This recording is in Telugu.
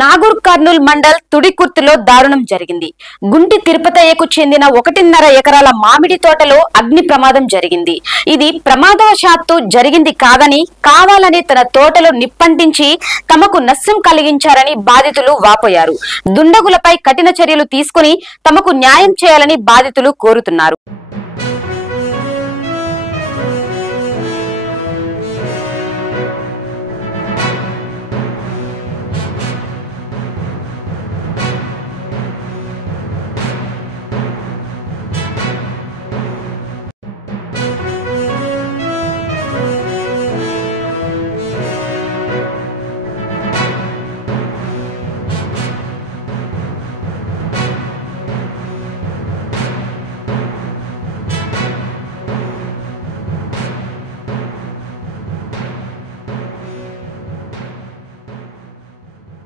నాగూర్ కర్నూల్ మండల్ తుడికుర్తిలో దారుణం జరిగింది. గుంటి తిరుపతయ్యకు చెందిన 1.5 ఎకరాల మామిడి తోటలో అగ్ని ప్రమాదం జరిగింది. ఇది ప్రమాదవశాత్తు జరిగింది కాదని కావాలని తన తోటలో నిప్పంటించి తమకు నష్టం కలిగించారని బాధితులు వాపోయారు. దుండగులపై కఠిన చర్యలు తీసుకుని తమకు న్యాయం చేయాలని బాధితులు కోరుతున్నారు.